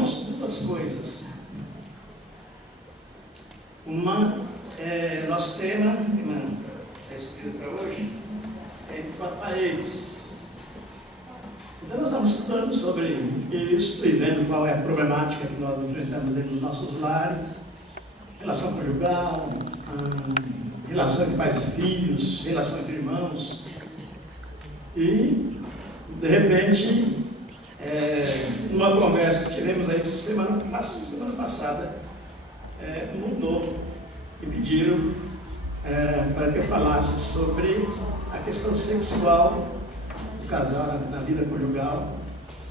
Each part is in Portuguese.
Irmãos, duas coisas. Nosso tema é escolhido para hoje, é entre quatro paredes. Então nós estamos estudando sobre isso e vendo qual é a problemática que nós enfrentamos dentro dos nossos lares, relação conjugal, relação entre pais e filhos, relação entre irmãos. E, de repente, numa conversa que tivemos aí semana passada, mudou e pediram para que eu falasse sobre a questão sexual do casal na vida conjugal,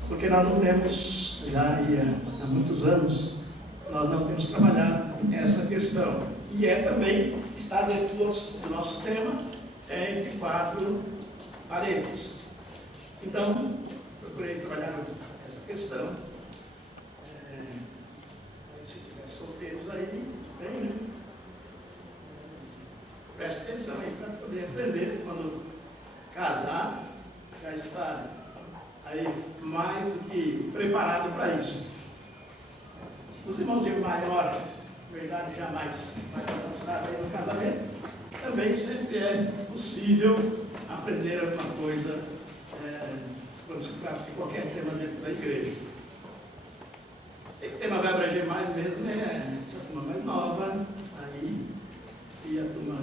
porque nós não temos, já há muitos anos, nós não temos trabalhado essa questão. E também está dentro do nosso tema, entre quatro paredes. Então, procurei trabalhar essa questão. Se tiver solteiros aí, bem, né? Preste atenção aí para poder aprender. Quando casar, já está aí mais do que preparado para isso. Os irmãos de maior verdade jamais vai avançar aí no casamento, também sempre é possível aprender alguma coisa quando se trata de qualquer tema dentro da igreja. Sei que o tema vai abranger mais mesmo, essa turma mais nova, aí, e a turma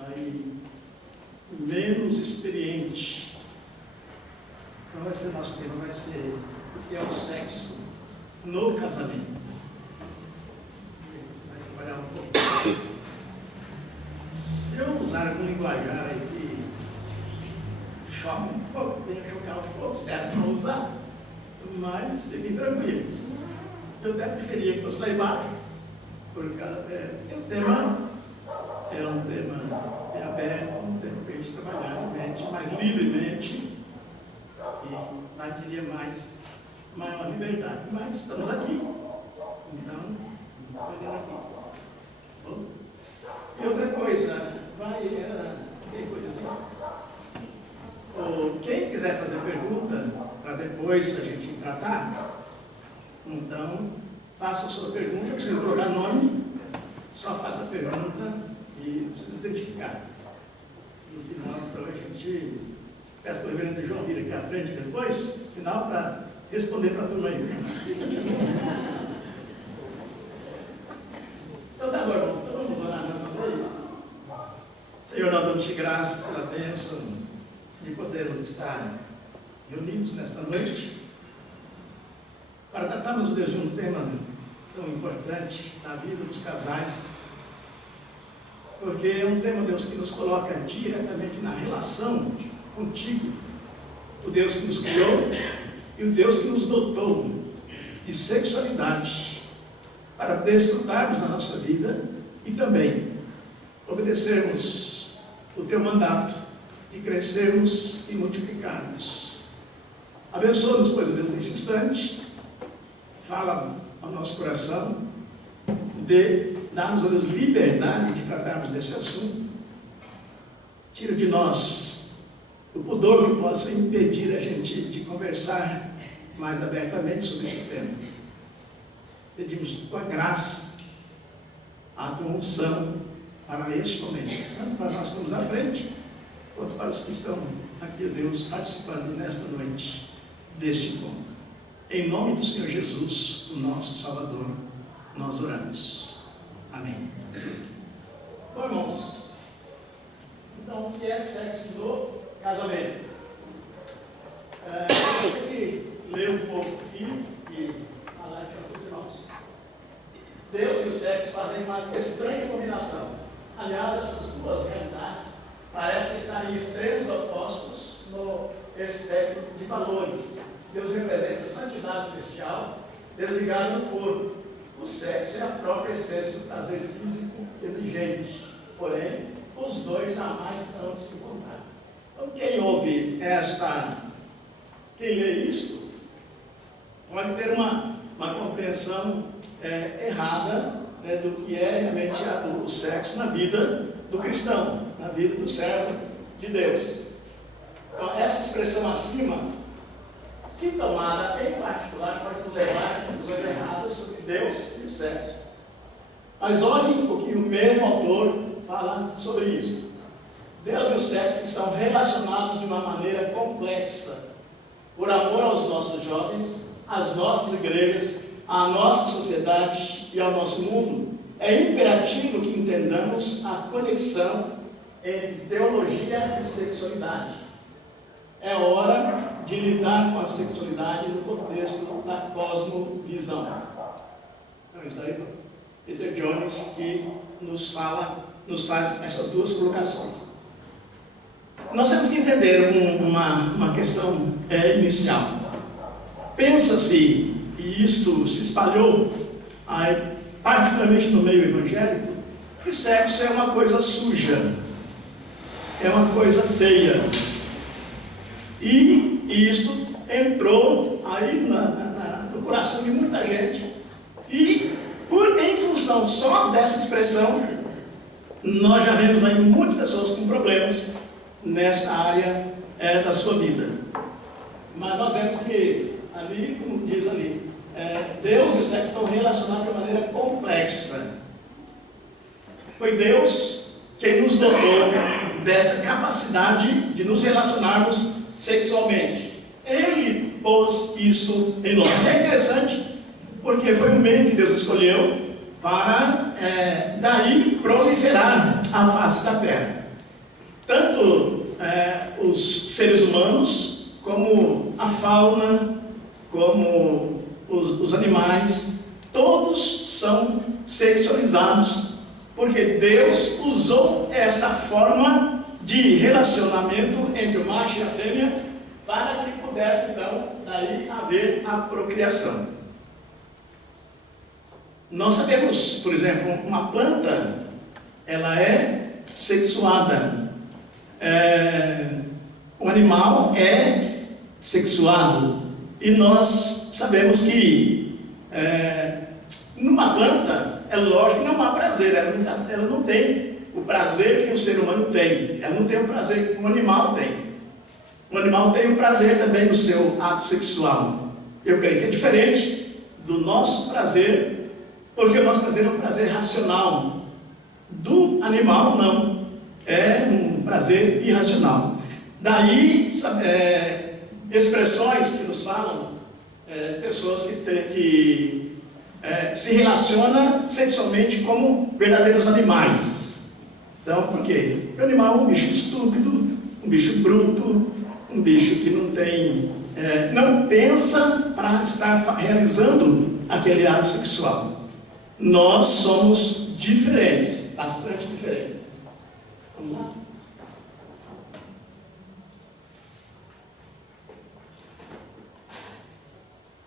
aí menos experiente. Então vai ser nosso tema, vai ser o que é o sexo no casamento. Vai trabalhar um pouco. Se eu usar algum linguajar aí que choca um pouco, tem que chocar um pouco, espero não usar, mas fiquem tranquilos. Eu até preferia que fosse lá embaixo, porque o tema é um tema aberto, um tema para a gente trabalhar mais livremente e lá queria maior liberdade. Mas estamos aqui, então estamos aprendendo aqui. Bom? E outra coisa, quem foi dizer? Quem quiser fazer pergunta, para depois a gente tratar, então faça a sua pergunta, precisa colocar nome, só faça a pergunta e precisa identificar. No final, para a gente, peço para o reverendo João vir aqui à frente depois, no final, para responder para a turma aí. Então tá bom, irmãos, então vamos orar mais uma vez. Senhor, nós damos te graças pela bênção de podermos estar reunidos nesta noite para tratarmos, Deus, de um tema tão importante na vida dos casais, porque é um tema, Deus, que nos coloca diretamente na relação contigo, o Deus que nos criou e o Deus que nos dotou de sexualidade para desfrutarmos da nossa vida e também obedecermos o teu mandato de crescermos e multiplicarmos. Abençoa-nos, pois, Deus, nesse instante. Fala ao nosso coração, dá-nos, Deus, liberdade de tratarmos desse assunto. Tira de nós o pudor que possa impedir a gente de conversar mais abertamente sobre esse tema. Pedimos tua graça, a tua unção para este momento, tanto para nós que estamos à frente, quanto para os que estão aqui, Deus, participando nesta noite deste encontro. Em nome do Senhor Jesus, o nosso Salvador, nós oramos. Amém. Bom, irmãos, então, o que é sexo no casamento? Eu tenho que ler um pouco aqui e falar aqui para os irmãos. Deus e o sexo fazem uma estranha combinação. Aliás, essas duas realidades parecem estar em extremos opostos no espectro de valores. Deus representa a santidade celestial desligada do corpo. O sexo é a própria essência do prazer físico exigente. Porém, os dois jamais hão de se encontrar. Então, quem ouve quem lê isto, pode ter uma compreensão errada, né, do que é realmente o sexo na vida do cristão, na vida do servo de Deus. Então, essa expressão acima, se tomada em particular, pode nos levar, nos sexo. Mas olhem o que o mesmo autor fala sobre isso. Deus e o sexo estão relacionados de uma maneira complexa, por amor aos nossos jovens, às nossas igrejas, à nossa sociedade e ao nosso mundo. É imperativo que entendamos a conexão entre teologia e sexualidade. É hora de lidar com a sexualidade no contexto da cosmovisão. Então, isso aí, Peter Jones, que nos faz essas duas colocações. Nós temos que entender uma questão inicial. Pensa-se, e isto se espalhou, particularmente no meio evangélico, que sexo é uma coisa suja, é uma coisa feia. E isto entrou aí no coração de muita gente. E, em função só dessa expressão, nós já vemos aí muitas pessoas com problemas nessa área da sua vida. Mas nós vemos que ali, como diz ali, Deus e o sexo estão relacionados de maneira complexa. Foi Deus quem nos dotou dessa capacidade de nos relacionarmos sexualmente. Ele pôs isso em nós. É interessante, porque foi o meio que Deus escolheu para daí proliferar a face da terra. Tanto os seres humanos, como a fauna, como os animais, todos são sexualizados, porque Deus usou essa forma de relacionamento entre o macho e a fêmea para que pudesse então daí haver a procriação. Nós sabemos, por exemplo, uma planta, ela é sexuada. O animal é sexuado. E nós sabemos que numa planta, é lógico que não há prazer, ela não tem o prazer que o ser humano tem, ela não tem o prazer que o animal tem. O animal tem o prazer também no seu ato sexual. Eu creio que é diferente do nosso prazer, porque o nosso prazer é um prazer racional. Do animal, não. É um prazer irracional. Daí, expressões que nos falam, pessoas que se relacionam sexualmente como verdadeiros animais. Então, por quê? Porque o animal é um bicho estúpido, um bicho bruto, um bicho que não tem, não pensa para estar realizando aquele ato sexual. Nós somos diferentes, bastante diferentes. Vamos lá?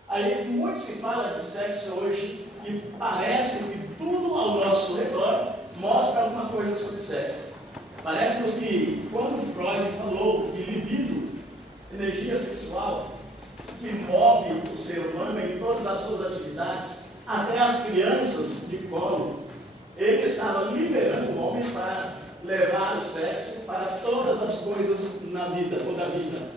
Aí muito se fala de sexo hoje e parece que tudo ao nosso redor mostra alguma coisa sobre sexo. Parece-nos que quando Freud falou de libido, energia sexual, que move o ser humano em todas as suas atividades, até as crianças de colo, ele estava liberando o homem para levar o sexo para todas as coisas na vida, toda a vida.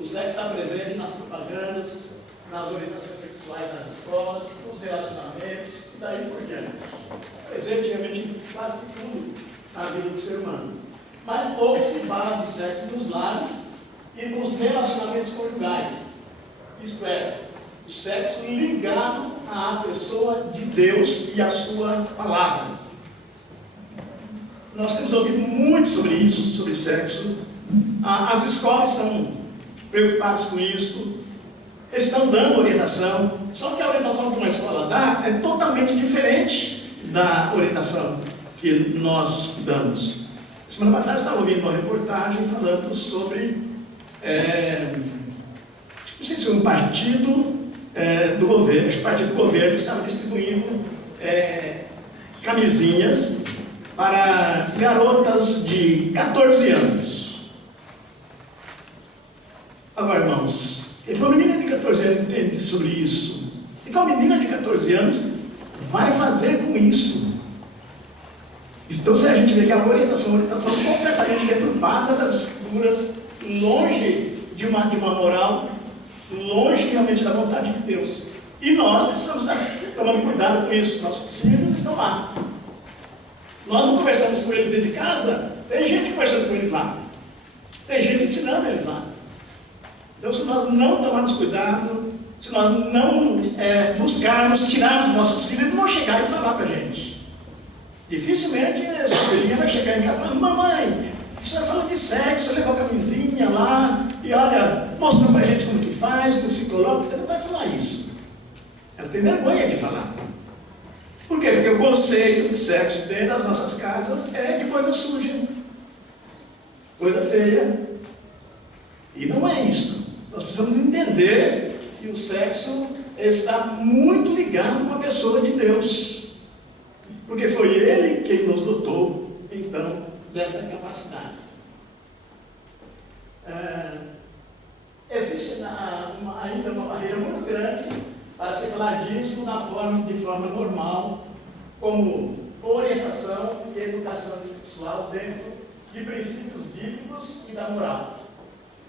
O sexo está presente nas propagandas, nas orientações sexuais nas escolas, nos relacionamentos e daí por diante. Presente realmente em quase tudo na vida do ser humano. Mas pouco se fala de sexo nos lares e nos relacionamentos conjugais. Isto é, o sexo ligado à pessoa de Deus e à sua palavra. Nós temos ouvido muito sobre isso, sobre sexo. As escolas estão preocupadas com isso, estão dando orientação, só que a orientação que uma escola dá é totalmente diferente da orientação que nós damos. Semana passada eu estava ouvindo uma reportagem falando sobre, não sei se é um partido do governo, acho que o partido do governo estava distribuindo camisinhas para garotas de 14 anos. Agora, irmãos, uma menina de 14 anos entende sobre isso. E que uma menina de 14 anos vai fazer com isso? Então, se a gente vê que é uma orientação completamente deturpada das escrituras, longe de uma moral, longe realmente da vontade de Deus. E nós precisamos estar tomando cuidado com isso. Nossos filhos estão lá. Nós não conversamos com eles dentro de casa, tem gente conversando com eles lá. Tem gente ensinando eles lá. Então, se nós não tomarmos cuidado, se nós não buscarmos, tirarmos nossos filhos, eles não vão chegar e falar para a gente. Dificilmente a sua filhinha vai chegar em casa e falar: mamãe, a senhora falou de sexo, levou a camisinha lá, e olha, mostrou para a gente como que faz, como se coloca. Ela não vai falar isso. Ela tem vergonha de falar. Por quê? Porque o conceito de sexo dentro das nossas casas é de coisa suja, coisa feia. E não é isso. Nós precisamos entender que o sexo está muito ligado com a pessoa de Deus. Porque foi Ele quem nos dotou, então, dessa capacidade. Existe ainda uma barreira muito grande para se falar disso de forma normal, como orientação e educação sexual dentro de princípios bíblicos e da moral.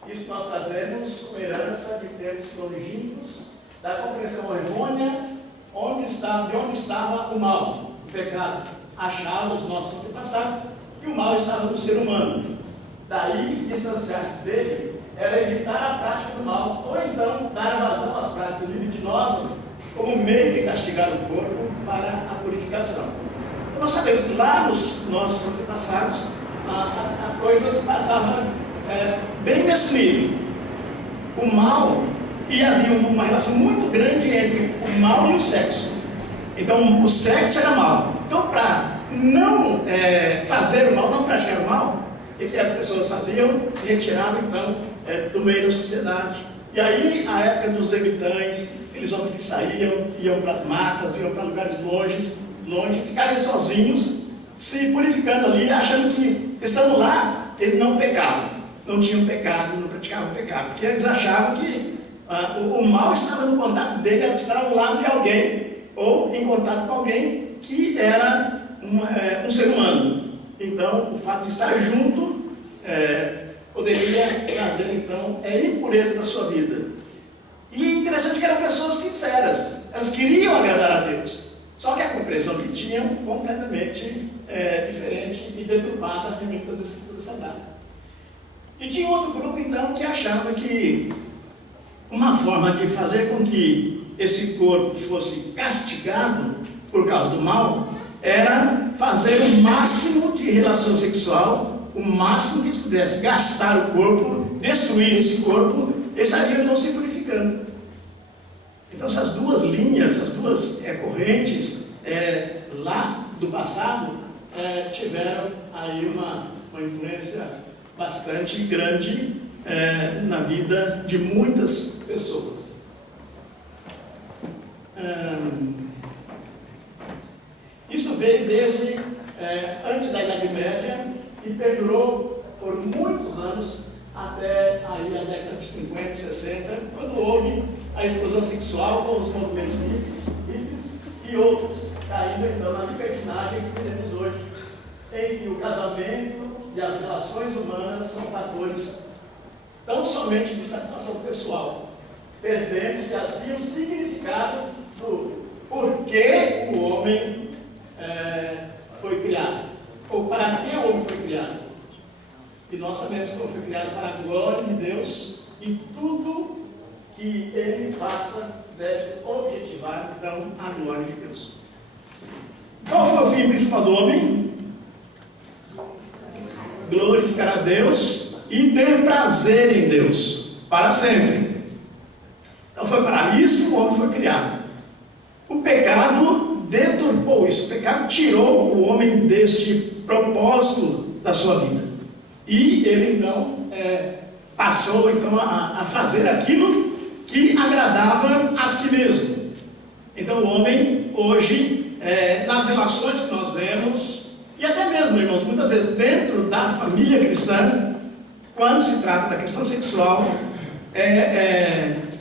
Isso nós trazemos como herança de termos longínquos da compreensão errônea de onde estava o mal, o pecado. Achavam os nossos antepassados que o mal estava no ser humano. Daí, distanciar-se dele era evitar a prática do mal, ou então dar vazão às práticas libidinosas como meio de castigar o corpo para a purificação. Então, nós sabemos que lá nos nossos antepassados a coisas passavam bem nesse nível. O mal, e havia uma relação muito grande entre o mal e o sexo. Então, o sexo era mal. Então, para não fazer o mal, não praticar o mal, o que as pessoas faziam? Se retiravam, então, do meio da sociedade. E aí, a época dos ermitães, eles homens que saíam, iam para as matas, iam para lugares longe, ficavam sozinhos, se purificando ali, achando que, estando lá, eles não pecavam, não tinham pecado, não praticavam pecado, porque eles achavam que o mal estava no contato dele, estava ao lado de alguém, ou em contato com alguém que era um ser humano. Então, o fato de estar junto poderia trazer, então, impureza na sua vida. E interessante que eram pessoas sinceras, elas queriam agradar a Deus, só que a compreensão que tinham completamente diferente e deturpada realmente das Escrituras Sagradas. E tinha outro grupo, então, que achava que uma forma de fazer com que esse corpo fosse castigado por causa do mal era fazer o máximo de relação sexual, o máximo que pudesse gastar o corpo, destruir esse corpo, eles estariam então se purificando. Então essas duas linhas, essas duas correntes lá do passado tiveram aí uma influência bastante grande na vida de muitas pessoas. Isso veio desde antes da Idade Média e perdurou por muitos anos até aí a década de 50, 60, quando houve a explosão sexual com os movimentos hippies e outros, caindo então na libertinagem que temos hoje, em que o casamento e as relações humanas são fatores tão somente de satisfação pessoal, perdendo-se assim o significado do porquê o homem foi criado, ou para que o homem foi criado. E nós sabemos que o homem foi criado para a glória de Deus, e tudo que ele faça deve objetivar, então, a glória de Deus. Qual foi o fim principal do homem? Glorificar a Deus e ter prazer em Deus, para sempre. Então foi para isso que o homem foi criado. O pecado deturpou isso, o pecado tirou o homem deste propósito da sua vida. E ele então passou então, a fazer aquilo que agradava a si mesmo. Então o homem hoje, nas relações que nós vemos, e até mesmo, irmãos, muitas vezes dentro da família cristã, quando se trata da questão sexual,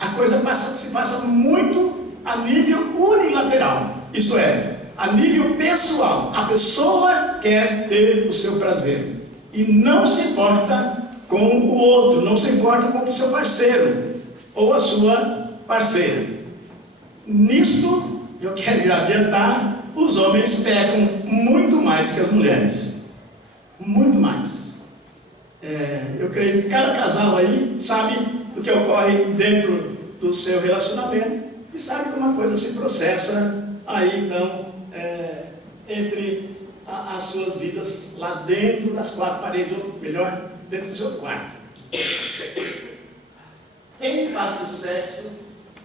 a coisa se passa muito a nível unilateral, isto é, a nível pessoal. A pessoa quer ter o seu prazer e não se importa com o outro, não se importa com o seu parceiro ou a sua parceira. Nisto, eu quero adiantar, os homens pecam muito mais que as mulheres. Muito mais. Eu creio que cada casal aí sabe o que ocorre dentro do seu relacionamento e sabe como a coisa se processa aí, então, entre as suas vidas lá dentro das quatro paredes, ou melhor, dentro do seu quarto. Quem faz do sexo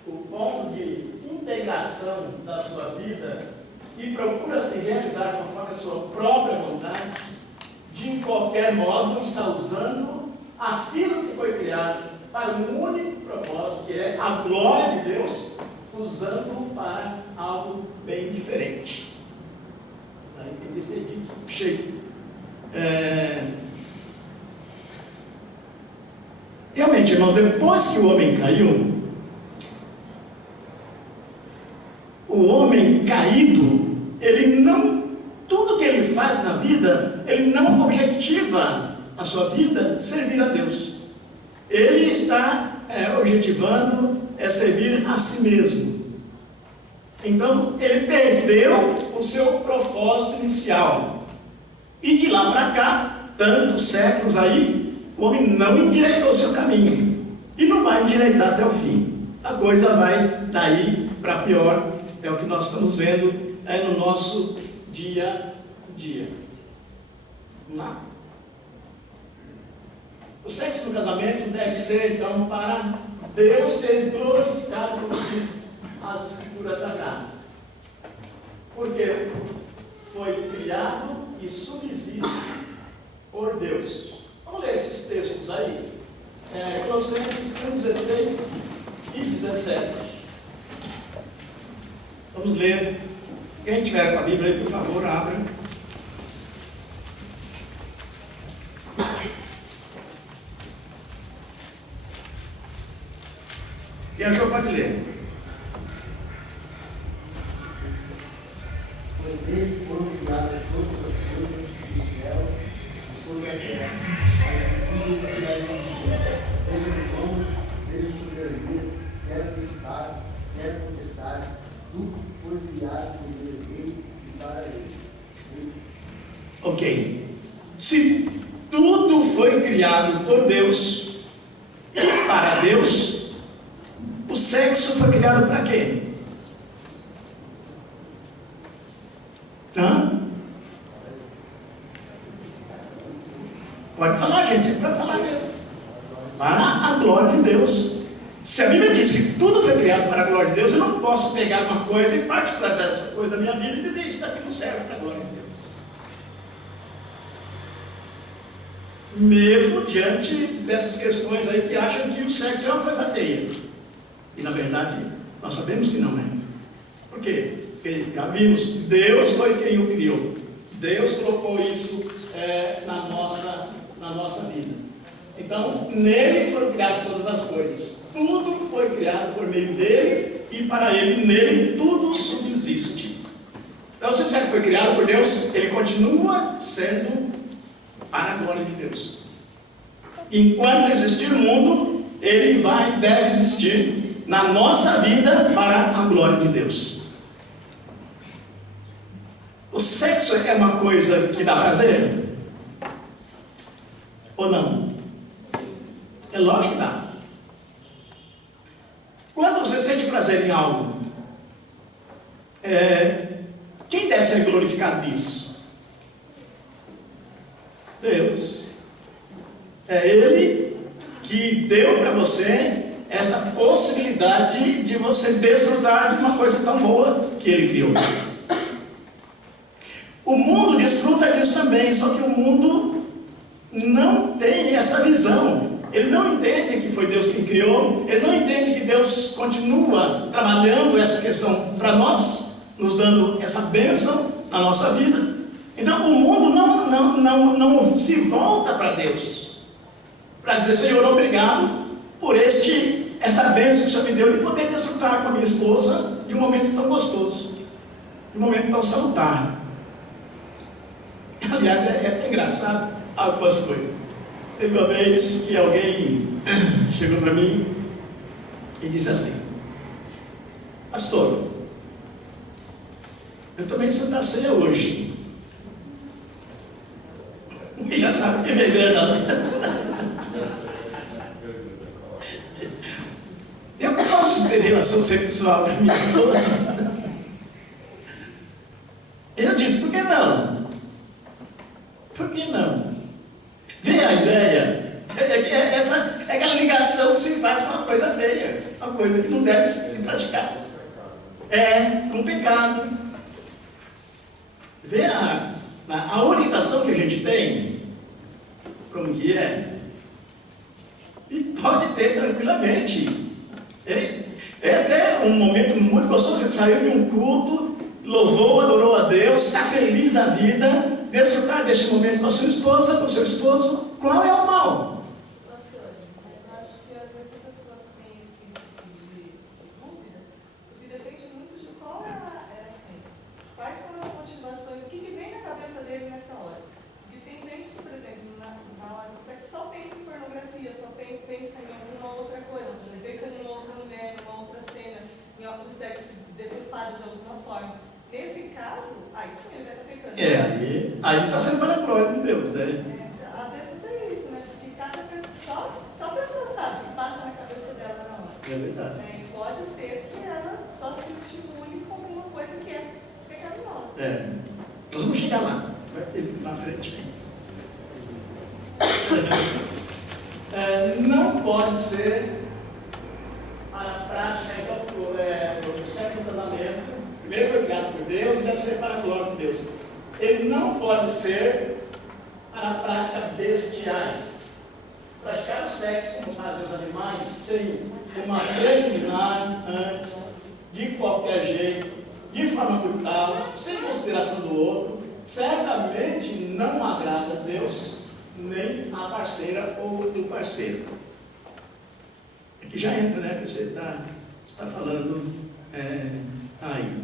o ponto de integração da sua vida e procura se realizar conforme a sua própria vontade, de qualquer modo está usando aquilo que foi criado para um único propósito, que é a glória de Deus, usando para algo bem diferente. Esse é dito cheio. Realmente, irmão, depois que o homem caiu, o homem caído, ele não, tudo que ele faz na vida, ele não objetiva a sua vida servir a Deus. Ele está objetivando servir a si mesmo. Então, ele perdeu o seu propósito inicial. E de lá para cá, tantos séculos aí, o homem não endireitou o seu caminho. E não vai endireitar até o fim. A coisa vai daí para pior. É o que nós estamos vendo no nosso dia a dia. Vamos lá? O sexo no casamento deve ser, então, para Deus ser glorificado, como diz as Escrituras Sagradas. Porque foi criado e subsiste por Deus. Vamos ler esses textos aí. Colossenses 1:16 e 17. Vamos ler. Quem tiver com a Bíblia aí, por favor, abra. E a Jo pode ler. Pois dele foram criadas todas as coisas dos céus e sobre a terra, as visíveis e as invisíveis, sejam tronos, sejam soberanias, quer principados, quer potestades, tudo foi criado por meio dele e para ele. Ok. Se tudo foi criado por Deus e para Deus, o sexo foi criado para quê? Pode falar, gente, é para falar mesmo. Para a glória de Deus. Se a Bíblia diz que tudo foi criado para a glória de Deus, eu não posso pegar uma coisa e particularizar essa coisa da minha vida e dizer isso daqui não serve para a glória de Deus. Mesmo diante dessas questões aí que acham que o sexo é uma coisa feia. E na verdade, nós sabemos que não é. Por quê? Porque já vimos, Deus foi quem o criou. Deus colocou isso na nossa vida. Então, nele foram criadas todas as coisas. Tudo foi criado por meio dele e para ele, nele, tudo subsiste. Então, se o sexo foi criado por Deus, ele continua sendo para a glória de Deus. Enquanto existir o mundo, ele deve existir na nossa vida para a glória de Deus. O sexo é uma coisa que dá prazer? Ou não? É lógico que dá. Quando você sente prazer em algo, quem deve ser glorificado nisso? Deus. É Ele que deu para você essa possibilidade de você desfrutar de uma coisa tão boa que Ele criou. O mundo desfruta disso também, só que o mundo não tem essa visão. Ele não entende que foi Deus quem criou, ele não entende que Deus continua trabalhando essa questão para nós, nos dando essa bênção na nossa vida. Então o mundo não se volta para Deus, para dizer: Senhor, obrigado por essa bênção que o Senhor me deu de poder desfrutar com a minha esposa de um momento tão gostoso, de um momento tão salutar. Aliás, é até engraçado algumas coisas. Teve uma vez que alguém chegou para mim e disse assim: Pastor, eu tomei Santa Ceia hoje. E já sabe que beber não. Eu posso ter relação sexual com a minha esposa? Eu disse, por que não? Por que não? Vem a ideia. Essa é aquela ligação que se faz com uma coisa feia, uma coisa que não deve ser praticada. É, com pecado. Vê a orientação que a gente tem, como que é, e pode ter tranquilamente. É até um momento muito gostoso, você saiu de um culto, louvou, adorou a Deus, está feliz da vida, desfrutar deste momento com a sua esposa, com o seu esposo. Qual é o mal? Pastor, mas eu acho que às vezes a pessoa tem esse tipo de dúvida, porque depende muito de qual quais são as motivações, o que vem na cabeça dele nessa hora. Porque tem gente que, por exemplo, na hora do sexo só pensa em pornografia, só pensa em alguma outra coisa, pensa em uma outra mulher, em uma outra cena, em algum sexo deturpado de alguma forma. Nesse caso, aí sim ele vai estar pecando. Aí está sendo para a glória de Deus, né? Às vezes é isso, né? Porque cada pessoa, só a pessoa sabe o que passa na cabeça dela na hora. É verdade. E pode ser que ela só se estimule com alguma coisa que é pecaminosa. Nós vamos chegar lá. Vai ter isso na frente. Não pode ser a prática do sexo do casamento. Primeiro foi criado por Deus e deve ser para a glória de Deus. Ele não pode ser para a prática bestiais. Praticar o sexo como fazem os animais, sem uma preliminar antes, de qualquer jeito, de forma brutal, sem consideração do outro, certamente não agrada a Deus, nem a parceira ou o parceiro. Aqui já entra, né? Que você está falando aí.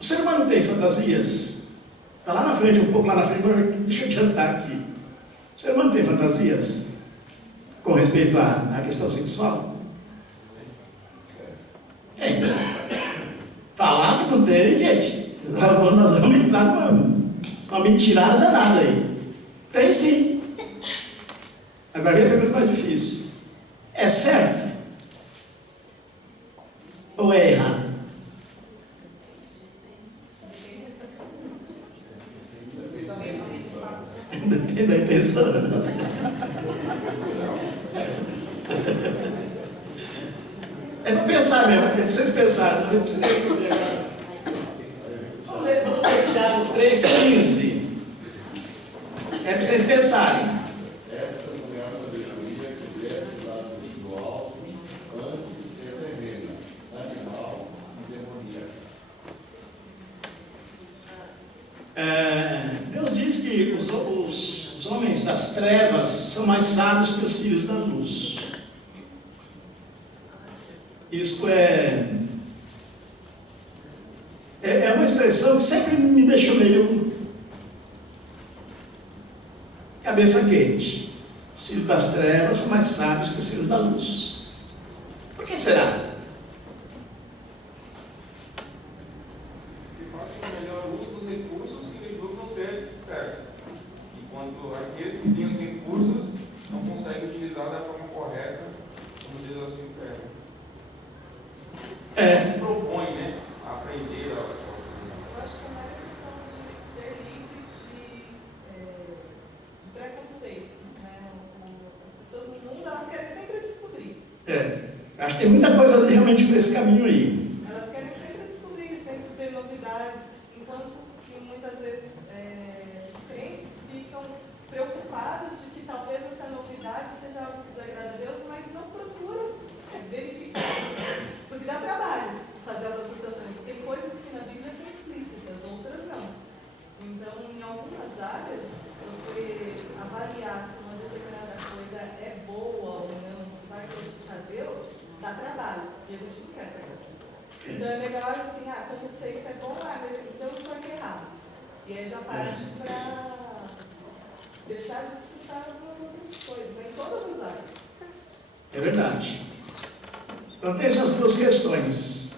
O ser humano tem fantasias? Está lá na frente, um pouco lá na frente, mas deixa eu adiantar aqui. O ser humano tem fantasias com respeito à questão sexual? Tem. Falar que não tem, gente. Nós vamos entrar numa mentirada danada aí. Tem sim. Agora vem a pergunta mais difícil. É certo? Ou é errado? Depende da intenção. É para pensar mesmo, é para vocês pensarem, não é para vocês entenderem. Vamos ler Tiago 3,15. É para vocês pensarem. Esta não é a sabedoria que desce lá do alto, antes é terrena, animal e demoníaca. Deus diz que os homens das trevas são mais sábios que os filhos da luz. Isso é uma expressão que sempre me deixou meio cabeça quente. Os filhos das trevas são mais sábios que os filhos da luz. Por que será? Que fazem o melhor uso dos recursos que lhes julgam ser certos, enquanto aqueles que têm os recursos não conseguem utilizar da forma correta, como diz assim o termo. Se propõe, né, a aprender Eu acho que é mais a questão de ser livre de preconceitos. Né? As pessoas no mundo, elas querem sempre descobrir. Acho que tem muita coisa realmente por esse caminho aí. Elas querem sempre descobrir, sempre ver novidades, enquanto que muitas vezes os crentes ficam preocupados de que talvez essa novidade seja algo que desagrada a Deus, mas não procuram verificar isso. Porque dá trabalho fazer as associações. Tem coisas que na Bíblia são explícitas, outras não. Então, em algumas áreas, você avaliar se uma determinada coisa é boa ou não, se vai glorificar a Deus, dá trabalho. E a gente não quer pegar. Então é melhor assim, se eu não sei se é bom, então isso é errado. E aí já parte para deixar de desfrutar algumas outras coisas, em todas as áreas. É verdade. Então tem essas duas questões,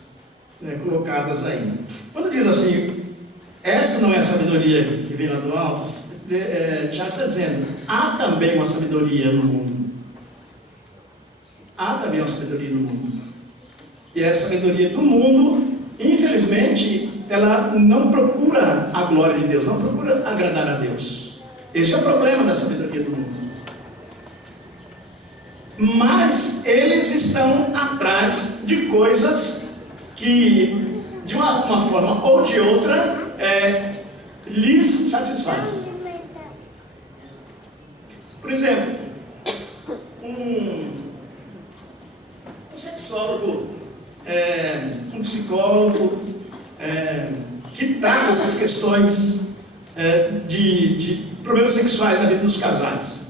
né, colocadas aí. Quando diz assim, essa não é a sabedoria que vem lá do alto, Tiago está dizendo, há também uma sabedoria no mundo. Há também uma sabedoria no mundo. E essa sabedoria do mundo, infelizmente, ela não procura a glória de Deus, não procura agradar a Deus. Esse é o problema da sabedoria do mundo. Mas eles estão atrás de coisas que, de uma forma ou de outra, lhes satisfaz. Por exemplo, um sexólogo, um psicólogo que trata essas questões de problemas sexuais na vida dos casais.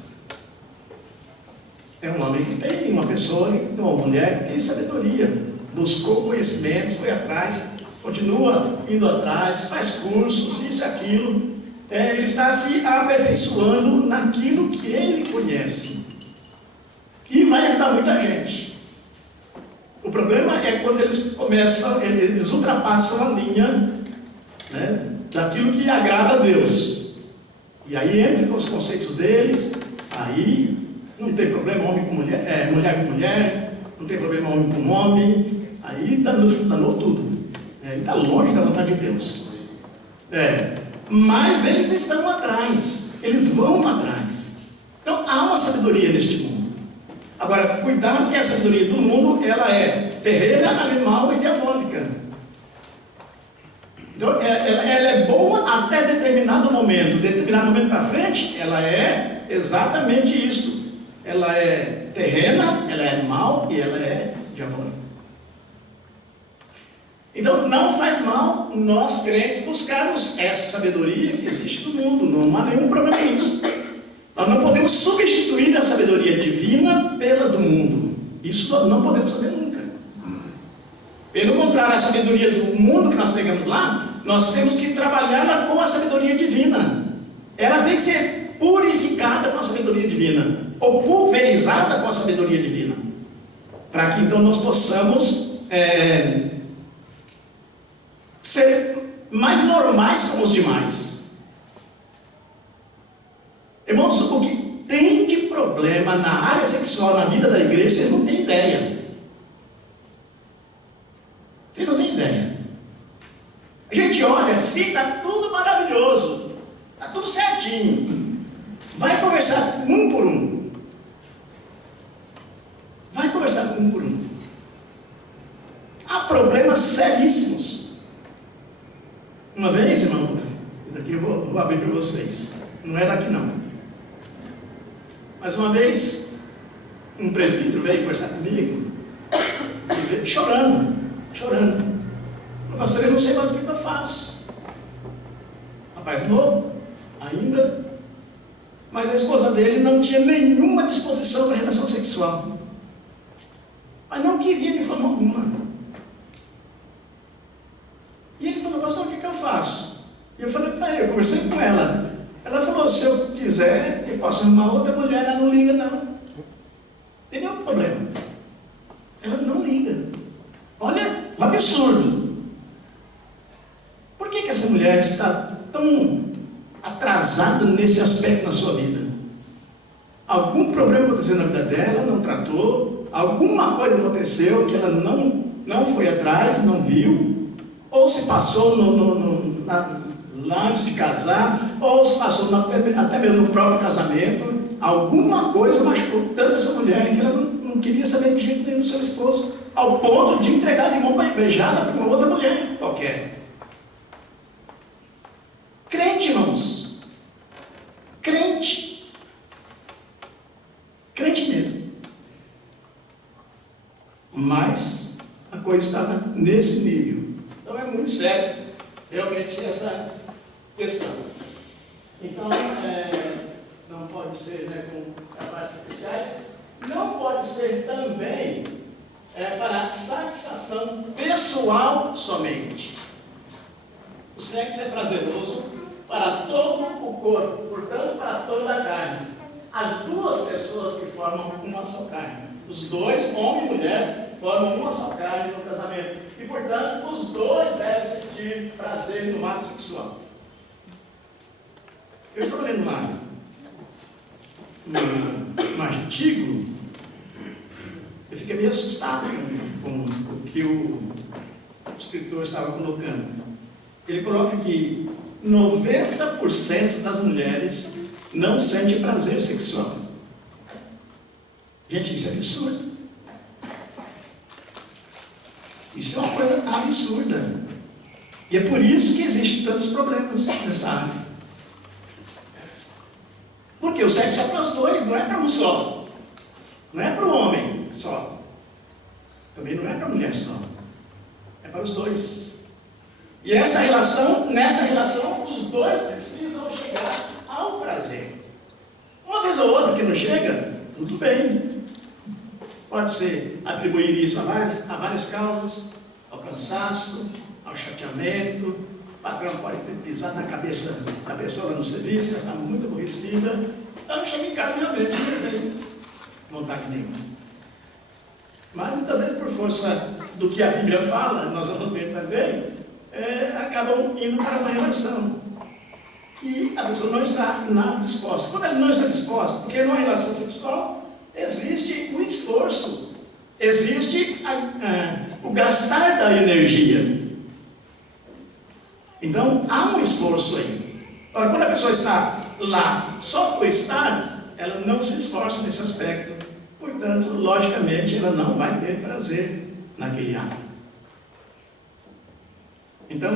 É um homem que tem, uma pessoa, uma mulher que tem sabedoria, buscou conhecimentos, foi atrás, continua indo atrás, faz cursos, isso e aquilo. Ele está se aperfeiçoando naquilo que ele conhece. E vai ajudar muita gente. O problema é quando eles começam, eles ultrapassam a linha, né, daquilo que agrada a Deus. E aí entra com os conceitos deles, aí não tem problema homem com mulher, mulher com mulher, não tem problema homem com homem, aí danou tudo. Está longe da vontade de Deus. Mas eles estão atrás, eles vão atrás. Então há uma sabedoria neste mundo. Agora, cuidado que a sabedoria do mundo, ela é terrena, animal e diabólica. Então, ela é boa até determinado momento para frente, ela é exatamente isso. Ela é terrena, ela é animal e ela é diabólica. Então, não faz mal nós crentes buscarmos essa sabedoria que existe no mundo, não há nenhum problema nisso. Nós não podemos substituir a sabedoria divina pela do mundo. Isso nós não podemos fazer nunca. Pelo contrário, a sabedoria do mundo que nós pegamos lá, nós temos que trabalhá-la com a sabedoria divina. Ela tem que ser purificada com a sabedoria divina, ou pulverizada com a sabedoria divina, para que então nós possamos ser mais normais como os demais. Irmãos, o que tem de problema na área sexual na vida da igreja, vocês não têm ideia. Vocês não têm ideia. A gente olha assim, está tudo maravilhoso, está tudo certinho. Vai conversar um por um. Vai conversar um por um. Há problemas seríssimos. Uma vez, irmão, daqui eu vou abrir para vocês. Não é daqui não. Mas uma vez, um presbítero veio conversar comigo, e veio chorando. Pastor, eu não sei mais o que eu faço. Rapaz novo, ainda, mas a esposa dele não tinha nenhuma disposição para relação sexual. Mas não queria de forma alguma. E ele falou, pastor, o que eu faço? E eu falei para ele, eu conversei com ela. Ela falou, se eu quiser, eu posso arrumar outra mulher, ela não liga não. Não tem nenhum problema. Ela não liga. Olha, o absurdo. Por que essa mulher está tão atrasada nesse aspecto na sua vida? Algum problema aconteceu na vida dela, não tratou, alguma coisa aconteceu que ela não foi atrás, não viu, ou se passou lá antes de casar, ou se passou até mesmo no próprio casamento. Alguma coisa machucou tanto essa mulher que ela não queria saber de jeito nenhum do seu esposo, ao ponto de entregar de mão beijada para uma outra mulher qualquer. Crente, irmãos. Crente. Crente mesmo. Mas a coisa estava nesse nível. Então é muito sério, realmente, essa questão. Então, não pode ser, né, com trabalhos fiscais, não pode ser também para satisfação pessoal somente. O sexo é prazeroso para todo o corpo, portanto, para toda a carne. As duas pessoas que formam uma só carne. Os dois, homem e mulher, formam uma só carne no casamento. E, portanto, os dois devem sentir prazer no ato sexual. Eu estou lendo um artigo, eu fiquei meio assustado com o que o escritor estava colocando. Ele coloca que 90% das mulheres não sentem prazer sexual. Gente, isso é absurdo. Isso é uma coisa absurda. E é por isso que existem tantos problemas nessa área. Porque o sexo é para os dois, não é para um só. Não é para o homem só. Também não é para a mulher só. É para os dois. E nessa relação, os dois precisam chegar ao prazer. Uma vez ou outra que não chega, tudo bem. Pode-se atribuir isso a várias causas, ao cansaço, ao chateamento. O patrão pode ter pisado na cabeça da pessoa lá no serviço, ela está muito aborrecida. Então chega em casa realmente, não tem vontade nenhuma. Mas muitas vezes, por força do que a Bíblia fala, nós vamos ver também, acabam indo para uma relação. E a pessoa não está nada disposta. Quando ela não está disposta, porque numa relação sexual existe o esforço, existe o gastar da energia. Então, há um esforço aí. Agora, quando a pessoa está lá só por estar, ela não se esforça nesse aspecto. Portanto, logicamente, ela não vai ter prazer naquele ato. Então,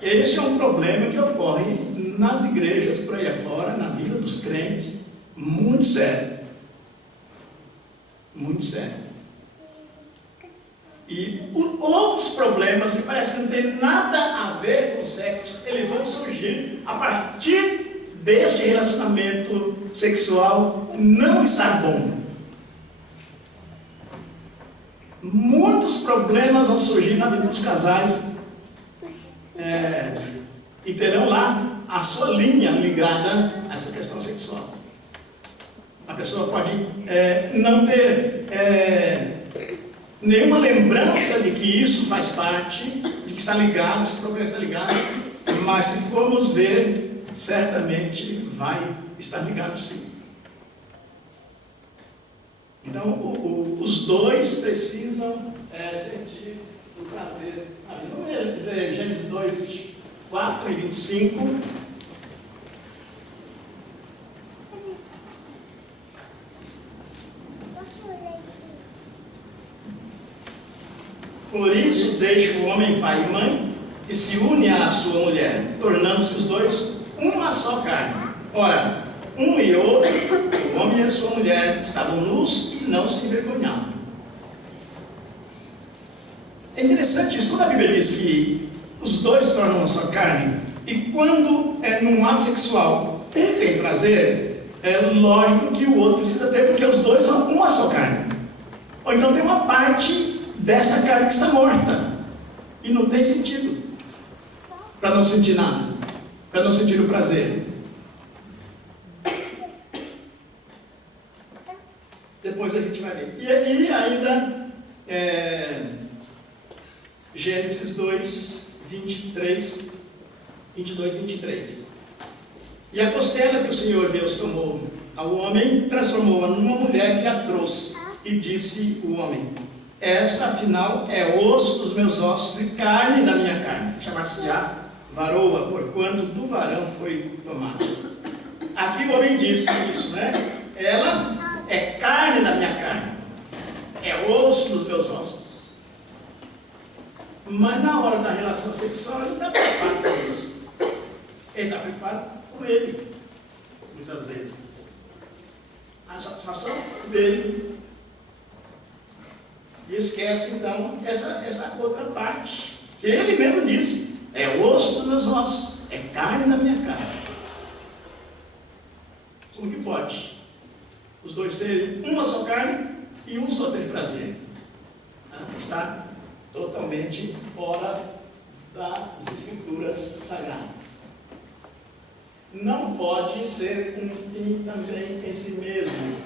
esse é um problema que ocorre nas igrejas por aí afora, na vida dos crentes, muito sério. Muito sério. E outros problemas que parece que não tem nada a ver com o sexo, eles vão surgir a partir deste relacionamento sexual não estar bom. Muitos problemas vão surgir na vida dos casais e terão lá a sua linha ligada a essa questão sexual. A pessoa pode não ter nenhuma lembrança de que isso faz parte, de que está ligado, esse problema está ligado, mas se formos ver, certamente vai estar ligado sim. Então, os dois precisam sentir o prazer. Vamos ver Gênesis 2, 24 e 25. Por isso deixa o homem pai e mãe e se une à sua mulher, tornando-se os dois uma só carne. Ora, um e outro, o homem e a sua mulher, estavam nus e não se envergonhavam. É interessante isso, quando a Bíblia diz que os dois se tornam uma só carne, e quando num ato sexual um tem prazer, é lógico que o outro precisa ter, porque os dois são uma só carne. Ou então tem uma parte dessa carne que está morta, e não tem sentido, para não sentir nada, para não sentir o prazer. Depois a gente vai ver. E ainda, Gênesis 2, 22 e 23. E a costela que o Senhor Deus tomou ao homem, transformou-a numa mulher que a trouxe. E disse o homem: esta, afinal, é osso dos meus ossos e carne da minha carne. Chamar-se-á varoa, porquanto do varão foi tomado. Aqui o homem disse isso, né? Ela é carne da minha carne, é osso dos meus ossos. Mas na hora da relação sexual, ele está preocupado com isso. Ele está preocupado com ele, muitas vezes. A satisfação dele. E esquece, então, essa outra parte, que ele mesmo disse: é osso dos meus ossos, é carne da minha carne. Como que pode os dois serem uma só carne e um só ter prazer? Está totalmente fora das Escrituras Sagradas. Não pode ser um fim também em si mesmo.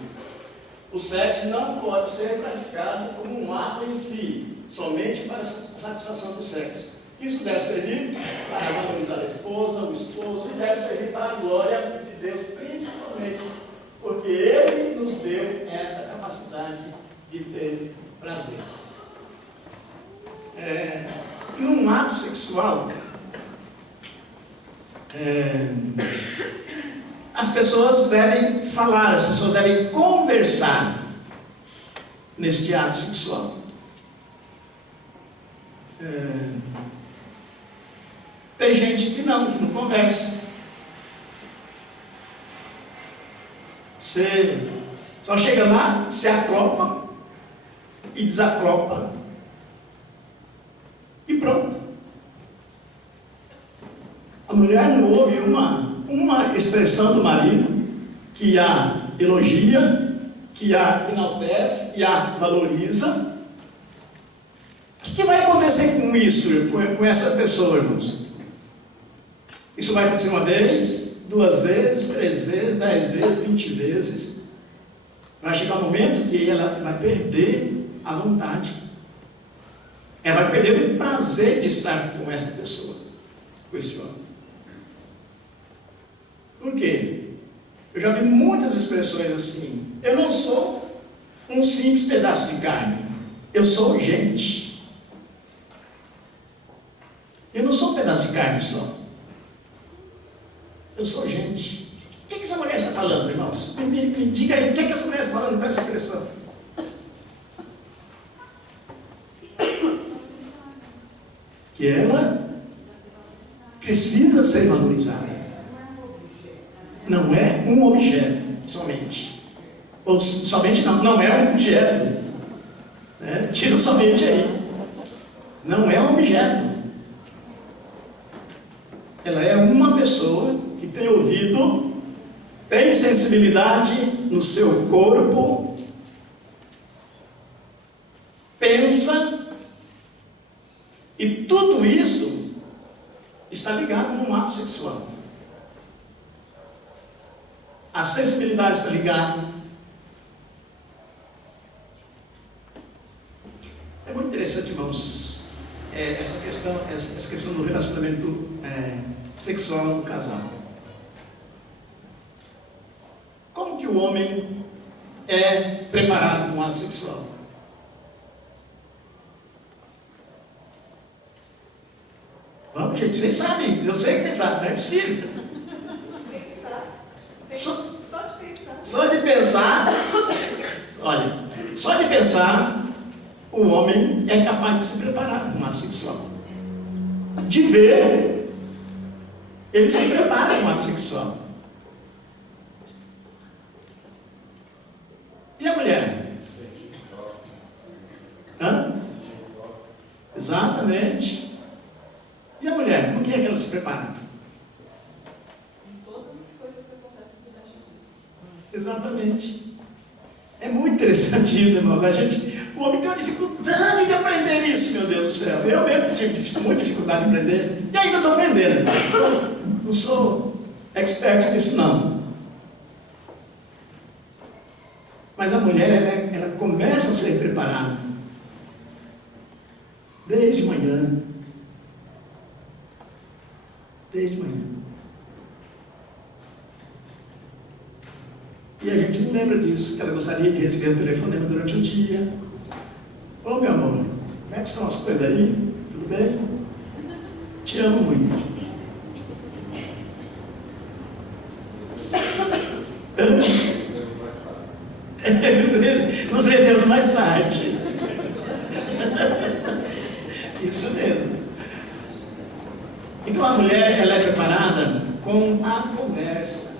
O sexo não pode ser praticado como um ato em si, somente para a satisfação do sexo. Isso deve servir para valorizar a esposa, o esposo, e deve servir para a glória de Deus, principalmente, porque Ele nos deu essa capacidade de ter prazer. Num ato sexual, as pessoas devem falar, as pessoas devem conversar neste ato sexual. Tem gente que não conversa. Você só chega lá, se acropa e desacropa e pronto. A mulher não ouve uma expressão do marido que a elogia, que a enaltece, que a valoriza. O que vai acontecer com isso, com essa pessoa, irmãos? Isso vai acontecer uma vez, 2 vezes, 3 vezes, 10 vezes, 20 vezes. Vai chegar um momento que ela vai perder a vontade. Ela vai perder o prazer de estar com essa pessoa, com esse homem. Por quê? Eu já vi muitas expressões assim. Eu não sou um simples pedaço de carne. Eu sou gente. Eu não sou um pedaço de carne só. Eu sou gente. O que essa mulher está falando, irmãos? Me diga aí, o que essa mulher está falando com essa expressão? Que ela precisa ser valorizada. Não é um objeto somente. Ou somente não é um objeto. Tira somente aí. Não é um objeto. Ela é uma pessoa que tem ouvido, tem sensibilidade no seu corpo, pensa, e tudo isso está ligado num ato sexual. A sensibilidade está ligada. É muito interessante, irmãos, essa questão do relacionamento sexual do casal. Como que o homem é preparado para um ato sexual? Vamos, gente, vocês sabem, eu sei que vocês sabem, não é possível. Só de pensar, olha, só de pensar, o homem é capaz de se preparar para um ato sexual. De ver, ele se prepara para um ato sexual. E a mulher? Exatamente. E a mulher, como que é que ela se prepara? Todas as coisas que acontecem durante o dia. Exatamente. É muito interessante isso, irmão. O homem tem uma dificuldade de aprender isso, meu Deus do céu. Eu mesmo tive muita dificuldade de aprender. E ainda estou aprendendo. Não sou expert nisso, não. Mas a mulher, ela começa a ser preparada. Desde manhã. Desde manhã. E a gente não lembra disso, que ela gostaria de receber um telefonema durante o dia. Ô, meu amor, como é que são as coisas aí? Tudo bem? Te amo muito. Nos veremos mais tarde. Isso mesmo. Então a mulher, ela é preparada com a conversa,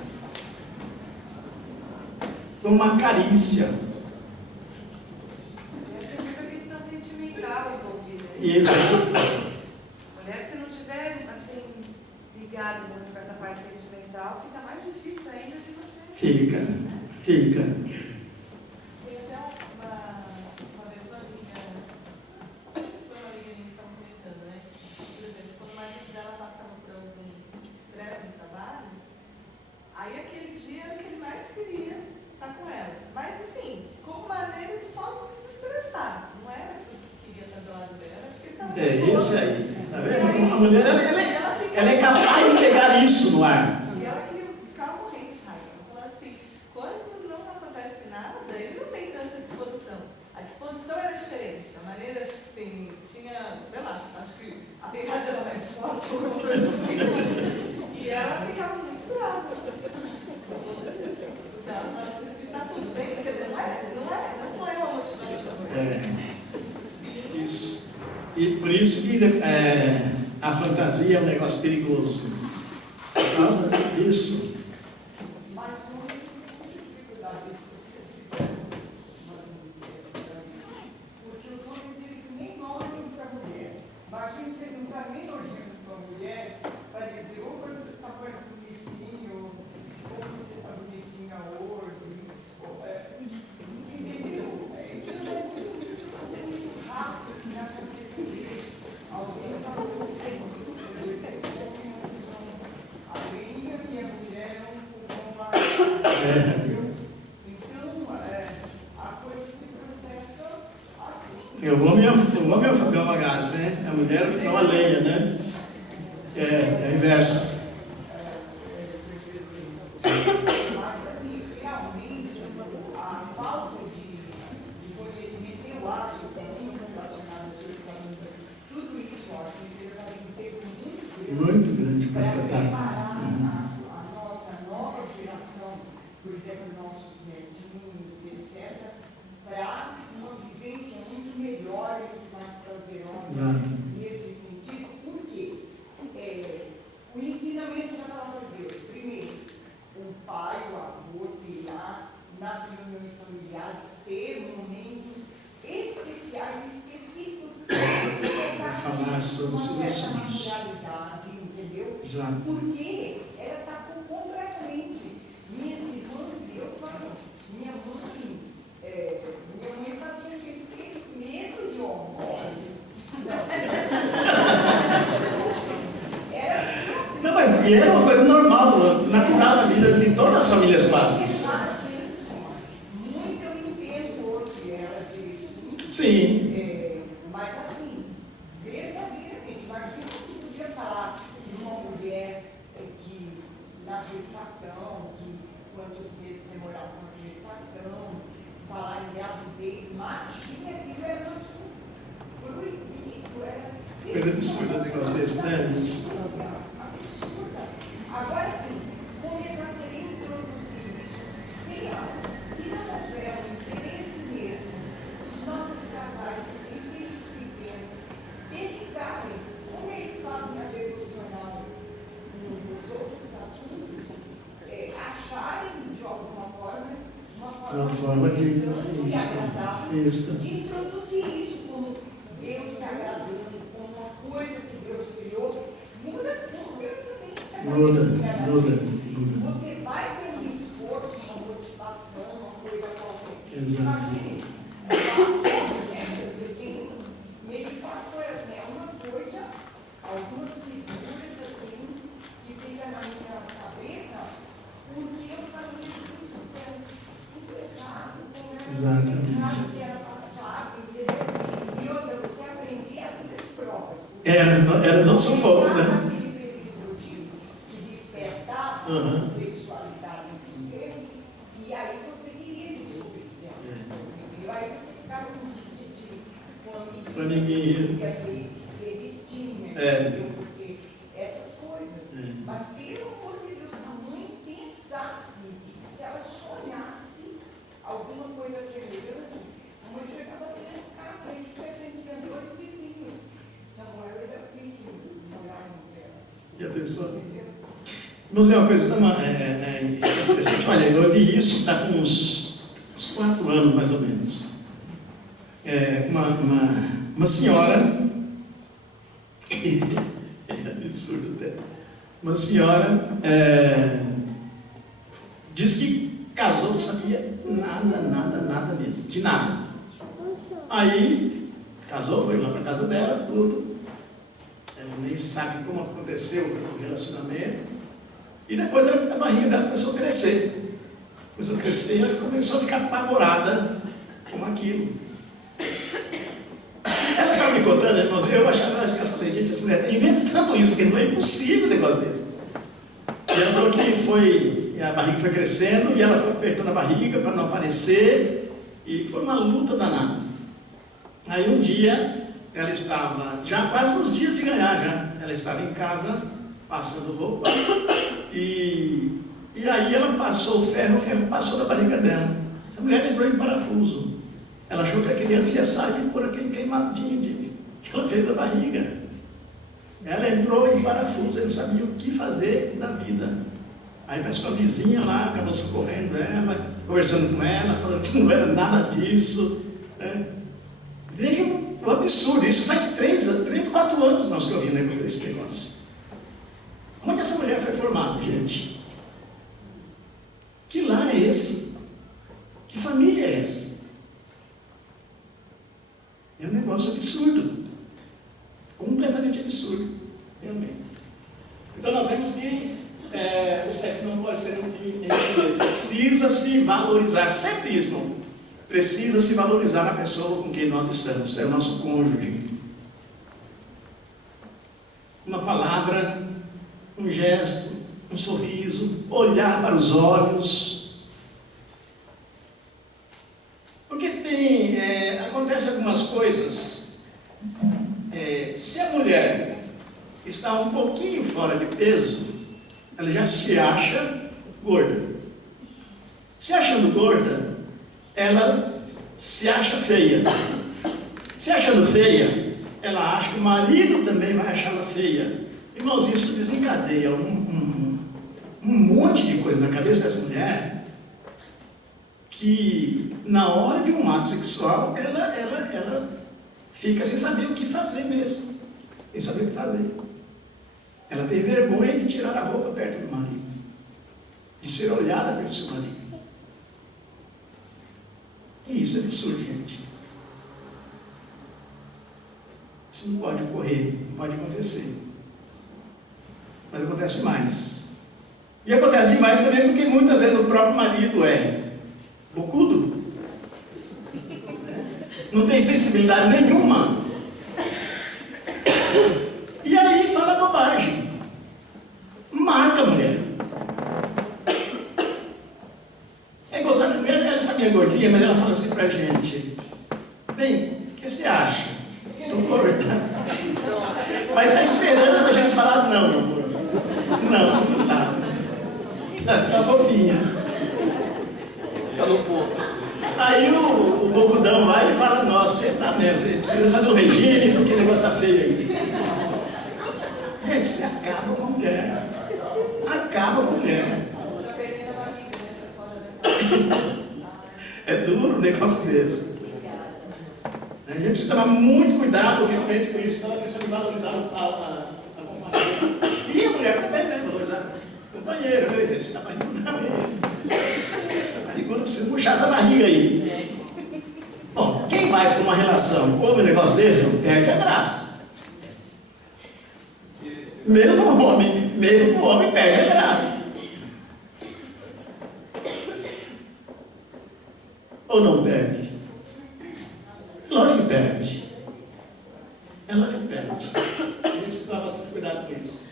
com uma carícia. Tem muita questão sentimental envolvida. Exato. Mulher, se não tiver assim, ligado muito com essa parte sentimental, fica mais difícil ainda de você. Fica. Tem até uma vez uma amiga, não sei se foi uma amiga minha que estava comentando, né? Por exemplo, quando o marido dela passava por algum estresse no trabalho, aí aquele dia era o que ele mais queria estar com ela. Mas assim, É esse aí. Tá vendo? A mulher, ela é capaz de pegar isso no ar. E ela queria ficar morrendo de raiva. Ela falou assim, quando não acontece nada, ele não tem tanta disposição. A disposição era diferente. A maneira, assim, tinha, sei lá, acho que a pegada era mais forte, alguma coisa assim. E ela ficava muito brava. Ela falou assim, tá tudo bem? Quer dizer, não sou eu a motivação. Isso. E por isso que a fantasia é um negócio perigoso. Por causa disso. Mas não tem dificuldade disso, vocês fizeram porque os homens eles nem olham para a mulher. Imagina você não está nem olhando para a mulher para dizer, ou quando você está mais bonitinho, ou você está bonitinha hoje, entendeu? Então é muito rápido na cabeça dele. Alguém falou a linha e a mulher é um pouco mais. Então, a coisa se processa assim. O homem é o fogão a gás, né? A mulher é o fogão a lenha, né? É o inverso. Mas, assim, realmente, a falta de conhecimento, eu acho que é muito relacionado ao seu casamento. Tudo isso, eu acho que ele vai ter muito grande Muito grande para para tratar. preparar a nossa nova geração, por exemplo, nossos netinhos, etc., para uma vivência muito melhor e muito mais prazerosa Exato. nesse sentido. Por quê? O ensinamento da palavra de Deus. Primeiro, o pai, o avô, sei lá, nas reuniões familiares, ter momentos especiais, específicos, Para falar sobre os seus essa assuntos. naturalidade, entendeu? Exato. Porque ela tapou completamente. Minhas irmãs e eu falo, minha mãe fazia que ele teve medo de homem. Não, mas e era uma coisa normal, natural na vida de todas as famílias clássicas. Muito eu entendo hoje ela direitinho. Sim. Mas assim, verdadeiramente, imagina se podia falar de uma mulher que na gestação, que quantos meses demorava uma gestação, falar em gravidez, imagina que era um assunto proibido, era Coisa absurda um negócio desse, né? absurda. Agora sim, começar a querer introduzir isso, se não houver um interesse mesmo dos novos casais que têm filhos pequenos, dedicarem, como eles falam na devocional nos outros assuntos, acharem de alguma forma, Uma forma que interessante e agradável isso. de introduzir isso como Deus se agradando, como uma coisa que Deus criou, muda completamente a Muda. Você vai ter um esforço, uma motivação, uma coisa qualquer. Exato. Imagine, você tem meio que uma coisa, assim, é uma coisa, algumas figuras assim, que ficam na minha cabeça, porque eu falei isso, você é tudo errado, como era Exatamente. errado, que era passado, entendeu? E outra, você aprendia a ter as provas. Era não sufoco, né? Aquele período de despertar Uhum. a sexualidade do ser, e aí você queria descobrir, certo? E aí você ficava com Amiguinho. revistinha, É. entendeu? Você, essas coisas. É. Mas, pelo amor de Deus, se a mãe pensasse, se ela sonhasse alguma coisa semelhante, a mãe chegava dentro do carro, a gente tinha dois vizinhos. Samuel era filho que morava no terra. E a pessoa. Mas é uma coisa tão interessante. Olha, eu vi isso, está com uns 4 anos mais ou menos. Uma senhora. É absurdo até. Uma senhora disse que casou, não sabia nada mesmo, de nada. Aí casou, foi lá para casa dela, tudo. Ela nem sabe como aconteceu o relacionamento. E depois a barriga dela começou a crescer. Começou a crescer e ela começou a ficar apavorada com aquilo. Ela estava me me contando, irmãos, eu achava, eu falei, gente, essa mulher está inventando isso, porque não é impossível um negócio desse. E ela falou que a barriga foi crescendo e ela foi apertando a barriga para não aparecer, e foi uma luta danada. Aí um dia, ela estava, já quase nos dias de ganhar já, ela estava em casa, passando roupa, e aí ela passou o ferro passou da barriga dela. Essa mulher entrou em parafuso. Ela achou que a criança ia sair por aquele queimadinho que ela fez da barriga. Ela entrou em parafuso, ele não sabia o que fazer da vida. Aí parece que uma vizinha lá acabou socorrendo ela, conversando com ela, falando que não era nada disso. Né? Vejam o absurdo, isso faz 3, 4 anos nós que eu vi esse negócio. Onde essa mulher foi formada, gente? Que lar é esse? Que família é essa? É um negócio absurdo. Completamente absurdo. Realmente. Então nós vemos que o sexo não pode ser um fim em si mesmo. Precisa se valorizar. Sempre isso, não? Precisa se valorizar a pessoa com quem nós estamos. É o nosso cônjuge. Uma palavra, um gesto, um sorriso, olhar para os olhos. Porque acontece algumas coisas. Se a mulher está um pouquinho fora de peso, ela já se acha gorda. Se achando gorda, ela se acha feia. Se achando feia, ela acha que o marido também vai achá-la feia. Irmãos, isso desencadeia um monte de coisa na cabeça dessa mulher, que na hora de um ato sexual, ela fica sem saber o que fazer mesmo. Sem saber o que fazer. Ela tem vergonha de tirar a roupa perto do marido, de ser olhada pelo seu marido. E isso é absurdo, gente. Isso não pode ocorrer, não pode acontecer. Mas acontece demais. E acontece demais também porque muitas vezes o próprio marido é bocudo, não tem sensibilidade nenhuma, e aí fala bobagem, marca a mulher. É gozada, essa minha gordinha, mas ela fala assim pra gente: bem, o que você acha? Estou gorda. Mas está esperando a gente falar não, amor. Não, você não está. Está fofinha. Está no ponto. Aí o bocudão vai e fala: nossa, você está mesmo, você precisa fazer um regime porque o negócio está feio aí. Gente, você acaba com a mulher. Acaba com a mulher. É duro um negócio desse. A gente precisa tomar muito cuidado realmente com isso, então a questão de valorizar a companheira. E a mulher também, né? Valorizar a companheira, né? Você está barrigudo também. Barrigudo, precisa puxar essa barriga aí. Bom, quem vai para uma relação, ouve um negócio desse, não perde a graça. Mesmo o homem perde a graça. Ou não perde? Lógico que perde. É lógico que perde. A gente precisa tomar bastante cuidado com isso.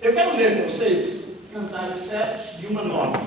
Eu quero ler com vocês Cantares 7, de 1 a 9.